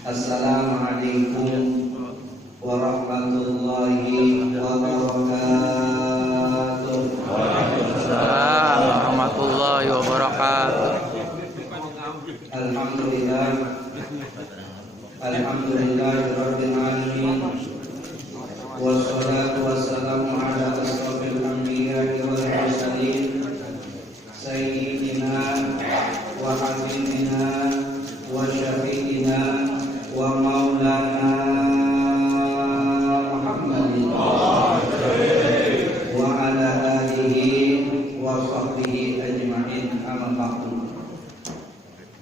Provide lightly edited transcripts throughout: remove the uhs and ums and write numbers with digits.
Assalamualaikum warahmatullahi wabarakatuh. Waalaikumsalam warahmatullahi wabarakatuh. Alhamdulillahirabbil alamin. Wassalatu wassalamu ala asrofil anbiya'i wal mursalin sayyidina wa habibina wa syafi'ina wa maulana Muhammadin wa ala alihi wa sahbihi ajma'in, amma ba'du.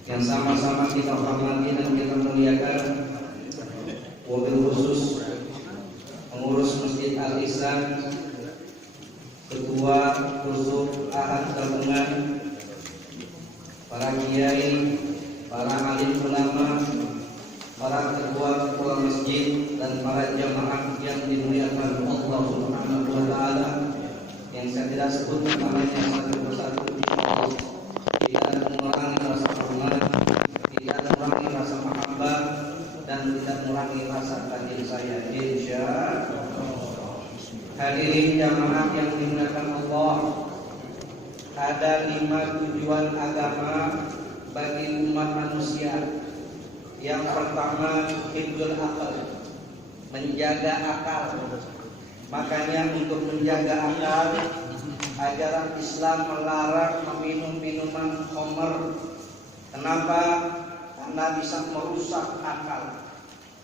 Yang sama-sama kita hormati dan kita muliakan, wabil khusus pengurus Masjid Al-Ihsan, Ketua Kusuk Ahad Gabungan, para kiai, para alim ulama, para ketua masjid, dan para jamaah yang dimuliakan Allah Subhanahu wa taala, yang saya tidak sebut namanya satu persatu. Tidak ada mengurangi rasa hormat, tidak ada mengurangi rasa mahabbah, dan tidak mengurangi rasa batin saya, insya Allah. Hadirin jamaah yang dimuliakan Allah, ada 5 tujuan agama bagi umat manusia. Yang pertama, hifdzul akal, menjaga akal. Makanya untuk menjaga akal, ajaran Islam melarang meminum minuman khamr. Kenapa? Karena bisa merusak akal.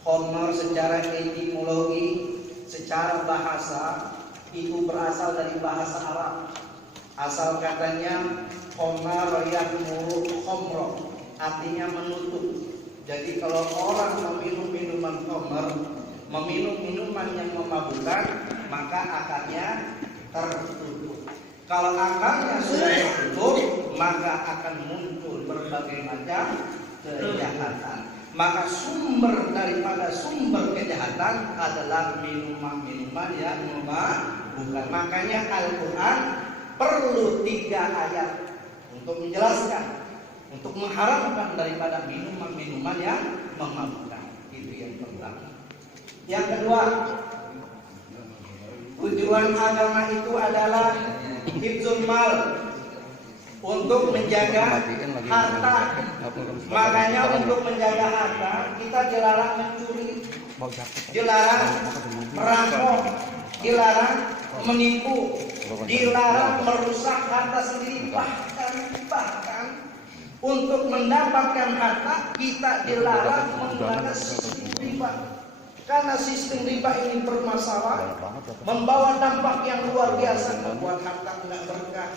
Khamr secara etimologi, secara bahasa itu berasal dari bahasa Arab. Asal katanya khamar yahmuru khamra, artinya menutup. Jadi kalau orang meminum minuman khamr, meminum minuman yang memabukkan, maka akalnya tertutup. Kalau akalnya sudah tertutup, maka akan muncul berbagai macam kejahatan. Maka sumber daripada sumber kejahatan adalah minuman-minuman yang memabukkan. Makanya Al-Quran perlu 3 ayat untuk menjelaskan, untuk mengharamkan daripada minuman-minuman yang memabukkan. Itu yang pertama. Yang kedua, tujuan agama itu adalah hifdzul mal, untuk menjaga harta. Makanya untuk menjaga harta kita dilarang mencuri, dilarang merampok, dilarang menipu, dilarang merusak harta sendiri. Bahkan untuk mendapatkan harta kita dilarang menggunakan sistem riba. Karena sistem riba ini bermasalah, membawa dampak yang luar biasa, membuat harta tidak berkah,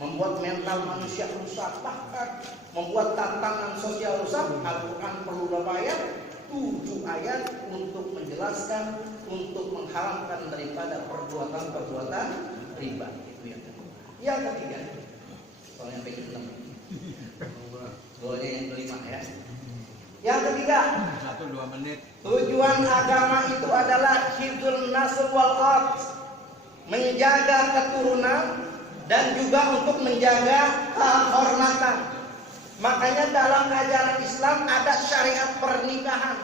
membuat mental manusia rusak, bahkan membuat tatanan sosial rusak. Al-Quran perlu berbayar 7 ayat untuk menjelaskan, untuk mengharamkan daripada perbuatan-perbuatan riba. Itu yang kedua. Yang ketiga, soalnya sampai ke-6, soalnya yang kelima ya. Yang ketiga, 1-2 menit. Tujuan agama itu adalah hifdzul nasl wal ard, menjaga keturunan dan juga untuk menjaga kehormatan. Makanya dalam ajaran Islam ada syariat pernikahan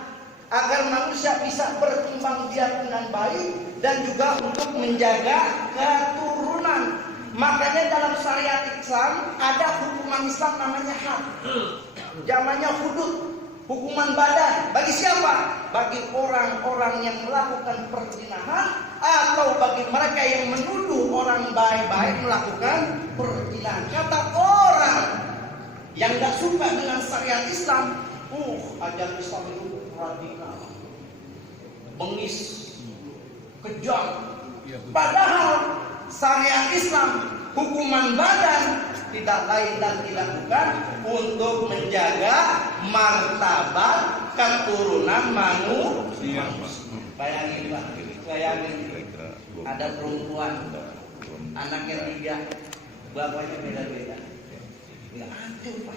agar manusia bisa berkembang biak dengan baik dan juga untuk menjaga keturunan. Makanya dalam syariat Islam ada hukuman Islam namanya had, zamannya hudud, hukuman badan. Bagi siapa? Bagi orang-orang yang melakukan perzinahan atau bagi mereka yang menuduh orang baik-baik melakukan perzinahan. Kata orang yang gak suka dengan syariat Islam, ajaran Islam itu radikal, bengis, kejam. Padahal syariat Islam hukuman badan tidak lain dan tidak bukan untuk menjaga martabat keturunan manusia. Bayangin Pak, ada perempuan, anaknya 3, bapaknya beda-beda. Nggak adil Pak.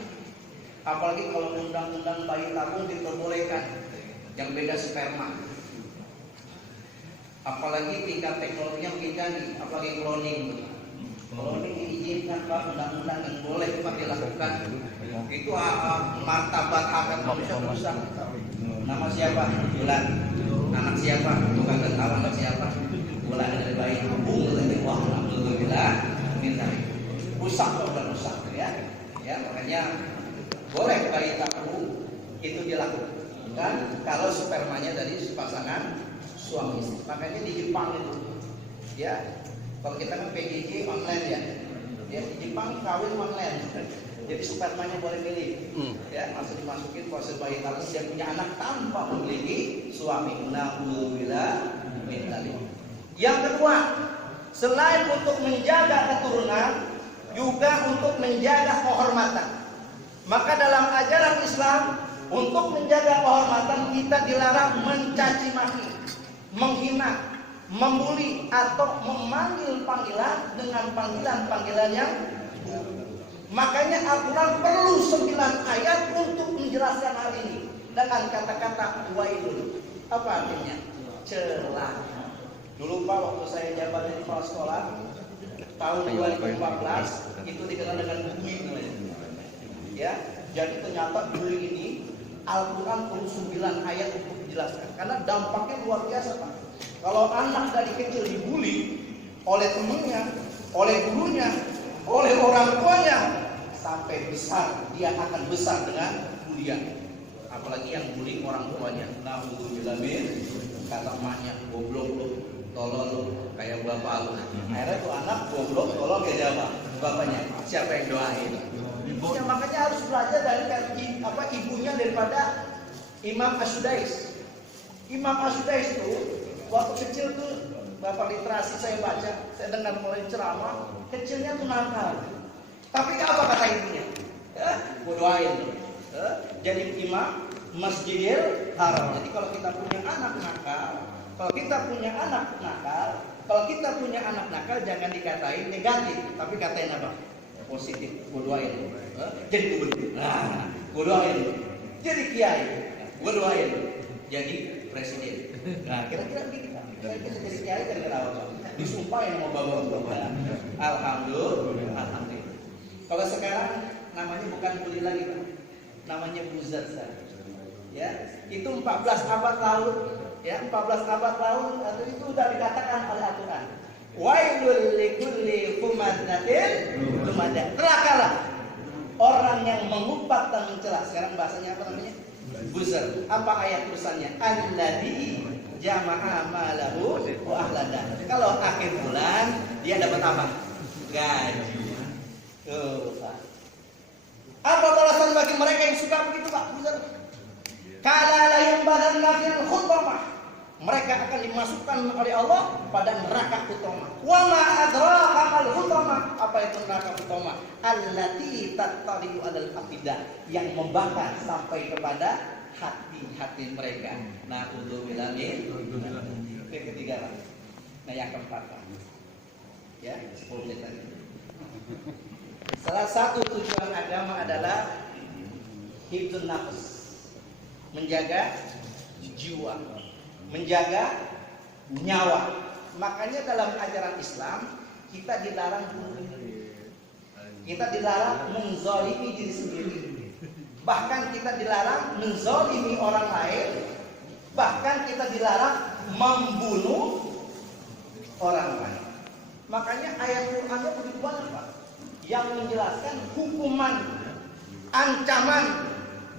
Apalagi kalau undang-undang bayi tabung diperbolehkan, yang beda sperma. Apalagi tingkat teknologinya kita nih, apalagi cloning. Cloning diizinkan Pak, undang-undang yang boleh Pak dilakukan. Itu martabat hak manusia rusak. Nama siapa? Bulan. Anak siapa? Bukan tahu anak siapa. Bulan dari bayi bung dari wah alhamdulillah minta. Rusak udah rusak ya. Ya makanya boleh bayi tahu itu dilakukan kalau spermanya dari pasangan suami istri. Makanya di Jepang itu ya, kalau kita kan PJJ online ya. Ya di Jepang kawin online. Jadi spermanya boleh milih. Ya, langsung dimasukin proses bayi tabung dia punya anak tanpa memiliki suami. Na'udzubillah min dzalik. Yang kedua, selain untuk menjaga keturunan, juga untuk menjaga kehormatan. Maka dalam ajaran Islam, untuk menjaga kehormatan kita dilarang mencaci maki, menghina, membuli atau memanggil panggilan dengan panggilan-panggilan yang buruk. Makanya Al-Quran perlu 9 ayat untuk menjelaskan hal ini dengan kata-kata wailun. Apa artinya? Celaka. Dulu Pak, waktu saya jabat di kepala sekolah tahun 2014 itu dikenal dengan bullying namanya. Ya, jadi ternyata bullying ini Al-Quran perlu 9 ayat untuk menjelaskan karena dampaknya luar biasa Pak. Kalau anak dari kecil dibully oleh temannya, oleh gurunya, oleh orang tuanya, sampai besar dia akan besar dengan bulian. Apalagi yang bullying orang tuanya. Na'udzubillah min, kata emaknya goblok lu, tolol lu, kayak bapak lu. Akhirnya tuh anak goblok, tolol kayak bapaknya. Siapa yang doain? Ya, makanya harus belajar dari ibunya daripada Imam Asyudais. Imam Asyudais itu waktu kecil tuh bapak literasi saya baca, saya dengar mulai ceramah, kecilnya tuh nakal. Tapi apa kata ibunya? Gua doain. Jadi imam Masjidil Haram. Jadi kalau kita punya anak nakal, kalau kita punya anak nakal jangan dikatain negatif, tapi katain apa? Positif. Gua doain. Jadi gubernur. Gua doain. Jadi kiai. Gua doain. Jadi presiden. Nah, kira-kira begitu. Saya bisa jadi kiai gara-gara apa? Disumpahin sama bapak-bapak. Alhamdulillah. Kalau sekarang namanya bukan bully lagi Pak. Namanya buzzer saya. Ya, itu 14 abad lalu, ya, 14 abad lalu itu sudah dikatakan oleh Al-Qur'an. Wailul likulli humazatin lumaza. Celakalah orang yang mengumpat dan mencela. Sekarang bahasanya apa namanya? Buzzer. Apa ayat tulisannya? Alladzi jama'a malahu wa ahlada. Kalau akhir bulan dia dapat apa? Gaji. Tuh, Pak. Apa balasan bagi mereka yang suka begitu, Pak? Kala la yumbadanna fil khutamah. Mereka akan dimasukkan oleh Allah pada neraka hutamah. Wa ma adraka mal hutamah. Apa itu neraka hutamah? Allati tattali'u 'alal afidah, yang membakar sampai kepada hati-hati mereka. Na'udzubillah min. Yang ketiga, Pak. Nah, yang keempat, Pak. Ya, 10 menit tadi. Salah satu tujuan agama adalah hifdzun nafs, menjaga jiwa, menjaga nyawa. Makanya dalam ajaran Islam kita dilarang bunuh. Kita dilarang menzalimi diri sendiri. Bahkan kita dilarang menzalimi orang lain. Bahkan kita dilarang membunuh orang lain. Makanya ayat Qur'annya begitu banyak, Pak, yang menjelaskan hukuman, ancaman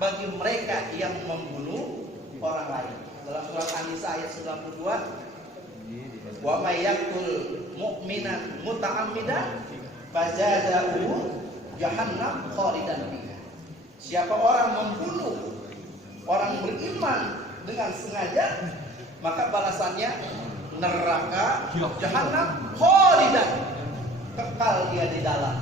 bagi mereka yang membunuh orang lain. Dalam surat An-Nisa ayat 92, wa may yaqtul mu'minan muta'ammidan fajazaohu jahannam khalidan fiha. Siapa orang membunuh orang beriman dengan sengaja, maka balasannya neraka jahannam khalidan, kekal dia di dalam.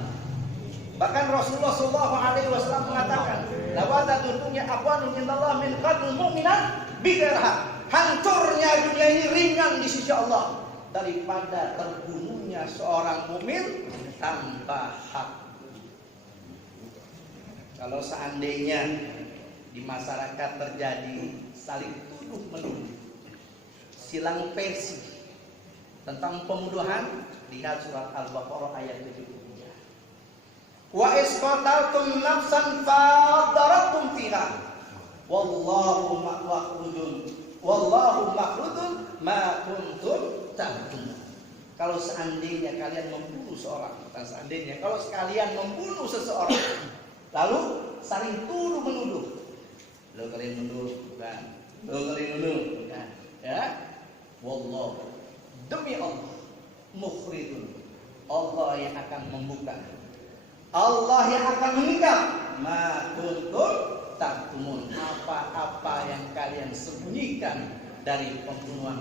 Bahkan Rasulullah SAW mengatakan, lawata tuntungnya aqwanun indallah min qatlil mu'minan bighaiha. Hancurnya dunia ini ringan di sisi Allah daripada terbunuhnya seorang mukmin tanpa hak. Kalau seandainya di masyarakat terjadi saling tuduh menuduh, silang versi tentang pembunuhan, lihat surat Al-Baqarah ayat 73. Wa isqataltum nafsan fadaratum fiha Wallahu makhludun ma kuntum ta'malun. Kalau seandainya kalian membunuh seorang, bukan seandainya, kalau sekalian membunuh seseorang, lalu saling tuduh menuduh, lo kalian menuduh, bukan? Lo kalian menuduh, bukan? Ya, wallahu, demi Allah, mukhrijun, Allah yang akan membuka, Allah yang akan mengungkap, ma kuntum taktumun, apa-apa yang kalian sembunyikan dari pembunuhan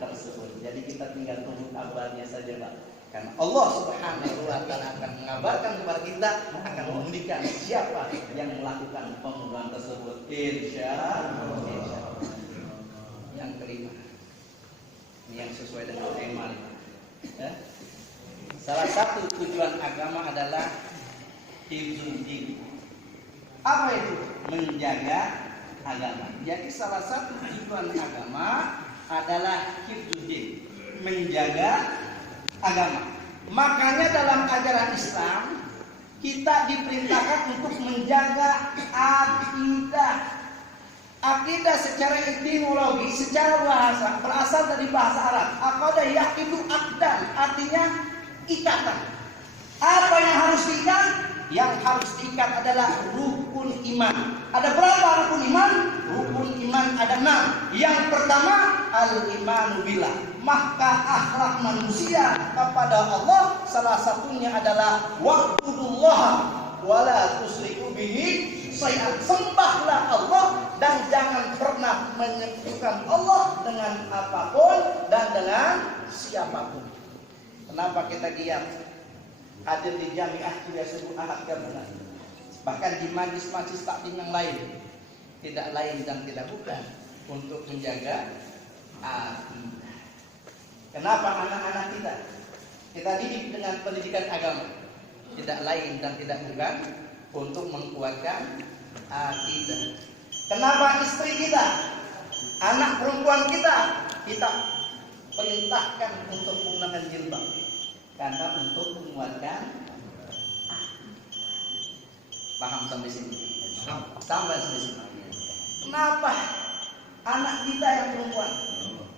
tersebut. Jadi kita tinggal tunggu kabarnya saja, Pak. Karena Allah Subhanahu wa taala akan mengabarkan kepada kita, akan membuktikan siapa yang melakukan pembunuhan tersebut. Insyaallah. Yang kelima, ini yang sesuai dengan tema. Ya. Salah satu tujuan agama adalah hifdzul din. Apa itu? Menjaga agama. Jadi salah satu tujuan agama adalah hifdzul din, menjaga agama. Makanya dalam ajaran Islam kita diperintahkan untuk menjaga akidah. Akidah secara etimologi, secara bahasa berasal dari bahasa Arab. Aqada yaqidu aqdan, artinya ikatan. Apa yang harus diikat? Yang harus diikat adalah rukun iman. Ada berapa rukun iman? Rukun iman ada 6. Yang pertama, al-imanu billah. Maka akhlak manusia kepada Allah salah satunya adalah wa'budullah wala tusyriku bihi syai'an. Sembahlah Allah dan jangan pernah menyekutukan Allah dengan apapun dan dengan siapapun. Kenapa kita giat hadir di jamiah tidak sebut ahad gabungan, bahkan di majlis-majlis taklim yang lain, tidak lain dan tidak bukan untuk menjaga akidah. Kenapa anak-anak kita didik dengan pendidikan agama, tidak lain dan tidak bukan untuk menguatkan akidah. Kenapa istri kita, anak perempuan kita perintahkan untuk menggunakan jilbab? Karena untuk menguatkan paham sampai sini? Sampai sini. Kenapa anak kita yang perempuan,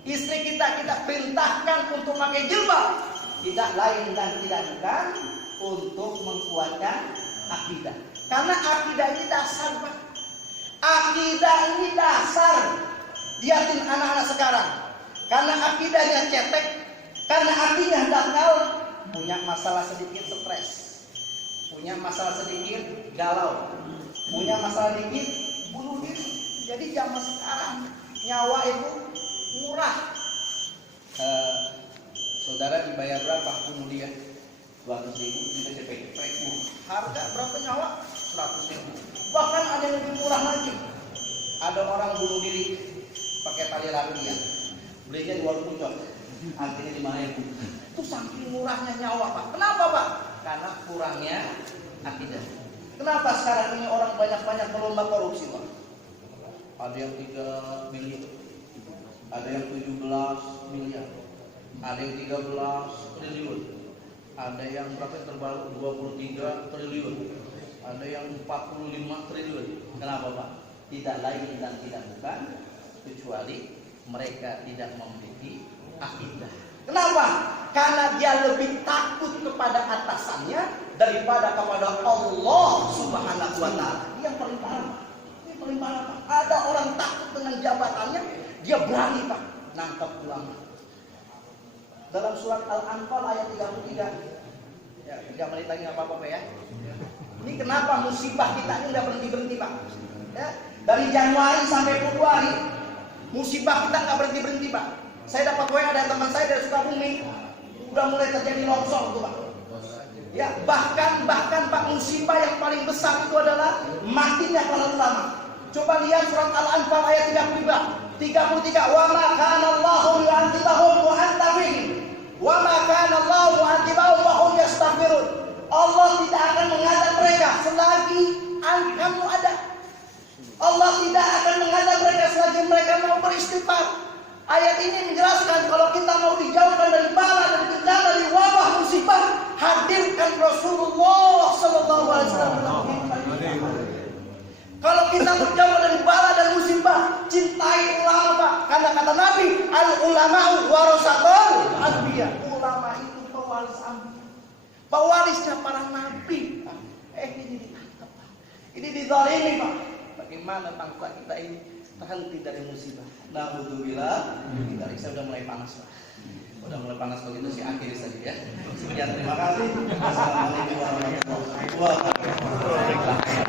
istri kita perintahkan untuk memakai jilbab? Tidak lain dan tidak bukan untuk menguatkan akidah. Karena akidah ini dasar, Pak. Akidah ini dasar. Lihatin anak-anak sekarang. Karena akidahnya cetek, karena akidahnya dangkal, punya masalah sedikit stres, punya masalah sedikit galau, punya masalah sedikit bunuh diri. Jadi zaman sekarang nyawa itu murah. Saudara dibayar berapa bunuh dia? 200.000 kita cepet. Harga berapa nyawa? 100.000. Bahkan ada yang lebih murah lagi. Ada orang bunuh diri pakai tali rafia, belinya di warung pucuk, artinya 5.000. Itu saking murahnya nyawa, Pak. Kenapa, Pak? Karena kurangnya akidah. Kenapa sekarang ini orang banyak-banyak berlomba korupsi, Pak? Ada yang 3 miliar, ada yang 17 miliar, ada yang 13 triliun, ada yang berapa yang terbaru 23 triliun, ada yang 45 triliun. Kenapa, Pak? Tidak lain dan tidak bukan kecuali mereka tidak memiliki akidah. Kenapa? Karena dia lebih takut kepada atasannya daripada kepada Allah Subhanahu wa taala. Ini yang paling parah. Ini paling parah, Pak. Ada orang takut dengan jabatannya, dia berani, Pak, nangkap ulama. Dalam surat Al-Anfal ayat 33. Ya, 3 menit lagi enggak apa-apa, Pak, ya. Ini kenapa musibah kita ini enggak berhenti-berhenti, Pak? Ya, dari Januari sampai Februari musibah kita enggak berhenti-berhenti, Pak. Saya dapat WA dari teman saya dari Sukabumi, udah mulai terjadi longsor tuh, Pak. Ya, bahkan Pak, musibah yang paling besar itu adalah matinya para ulama. Coba lihat surat Al-Anfal ayat 33. Wa ma kana Allahu yu'adzibahum wa anta fihim. Wa ma kana Allahu mu'adzibahum wa hum yastaghfirun. Allah tidak akan mengadab mereka selagi kamu ada. Allah tidak akan mengadab mereka selagi mereka mau beristighfar. Ayat ini menjelaskan kalau kita mau dijauhkan dari bala, dari bencana, dari wabah musibah, hadirkan Rasulullah sallallahu alaihi wasallam. Kalau kita mau jauh Karena kata Nabi, al ulama'u warasatul anbiya. Ulama itu pewaris anbiya. Pewarisnya para nabi. Ini ditangkap. Ini dizalimi, Pak. Bagaimana bangsa kita ini terhenti dari musibah? Alhamdulillah. Kita sudah mulai panas, Pak. Udah mulai panas begitu sih, akhiri saja ya. Sekian, terima kasih. Assalamualaikum warahmatullahi wabarakatuh.